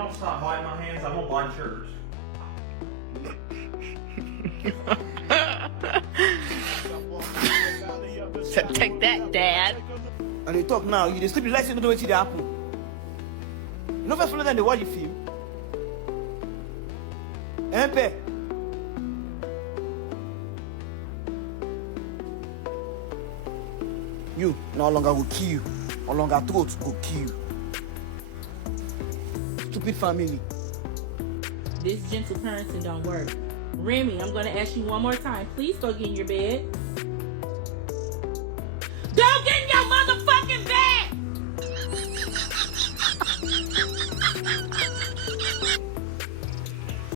don't stop biting my hands, I'm gonna bite yours. So take that, Dad. And they talk now, you dey sleep like you don't know what happen. You know first follow them, they watch the film. Empe. You no longer will kill you. No longer throat will kill you. Stupid family. This gentle parenting don't work. Remy, I'm gonna ask you one more time. Please go get in your bed. Go get in your mother